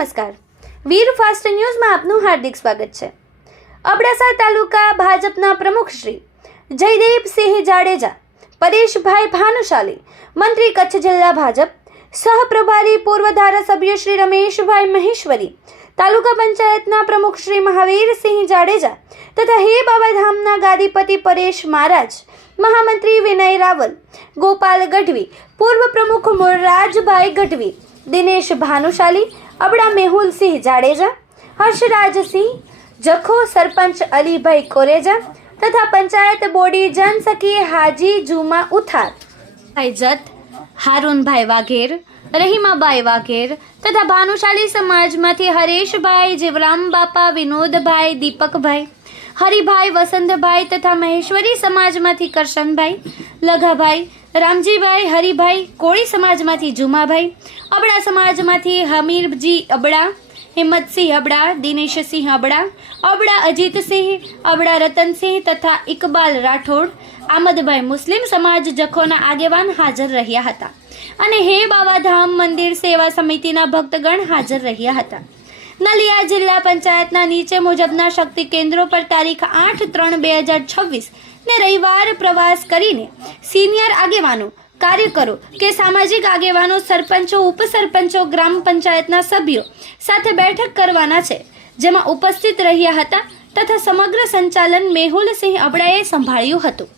નમસ્કાર, વીર ફાસ્ટ ન્યૂઝમાં આપનું હાર્દિક સ્વાગત છે। અબડાસા તાલુકા ભાજપના પ્રમુખ શ્રી જયદેવસિંહ જાડેજા, પરેશભાઈ ભાનુશાલી, મંત્રી કચ્છ જિલ્લા ભાજપ, સહપ્રભારી પૂર્વ ધારાસભ્ય શ્રી રમેશભાઈ મહેશ્વરી, તાલુકા પંચાયતના પ્રમુખ શ્રી મહાવીરસિંહ જાડેજા તથા હે બાબાધામના ગાદીપતિ પરેશ મહારાજ, મહામંત્રી વિનય રાવલ, ગોપાલ ગઢવી, પૂર્વ પ્રમુખ મોરારભાઈ ગઢવી, દિનેશ ભાનુશાલી, અબડા મેહુલસિંહ જાડેજા, હર્ષરાજસિંહ જખો, સરપંચ અલીભાઈ કોરેજા તથા પંચાયત બોડી જનસખી હાજી જુમા ઉથાર, જત હારૂનભાઈ વાઘેર, રહીમાબાઈ વાઘેર તથા ભાનુશાલી સમાજમાંથી હરેશભાઈ, જીવરામ બાપા, વિનોદભાઈ, દીપકભાઈ, હરિભાઈ, વસંતભાઈ તથા મહેશ્વરી સમાજમાંથી કરશનભાઈ, લઘાભાઈ, રામજીભાઈ, હરિભાઈ, કોળી સમાજમાંથી જુમાભાઈ, અબડા સમાજમાંથી હમીરજી અબડા, હિંમતસિંહ અબડા, દિનેશસિંહ અબડા, અબડા અજીતસિંહ અબડા, રતનસિંહ તથા ઇકબાલ રાઠોડ, આમદભાઈ, મુસ્લિમ સમાજ જખોના આગેવાન હાજર રહ્યા હતા અને હે બાબાધામ મંદિર સેવા સમિતિના ભક્તગણ હાજર રહ્યા હતા। નલિયા જિલ્લા પંચાયતના નીચે મુજબના શક્તિ કેન્દ્રો પર તારીખ 8/3/2026 ને રવિવાર પ્રવાસ કરીને સિનિયર આગેવાનો, કાર્યકરો કે સામાજિક આગેવાનો, સરપંચો, ઉપસરપંચો, ગ્રામ પંચાયતના સભ્યો સાથે બેઠક કરવાના છે, જેમાં ઉપસ્થિત રહ્યા હતા તથા સમગ્ર સંચાલન મેહુલસિંહ અબડાએ સંભાળ્યું હતું।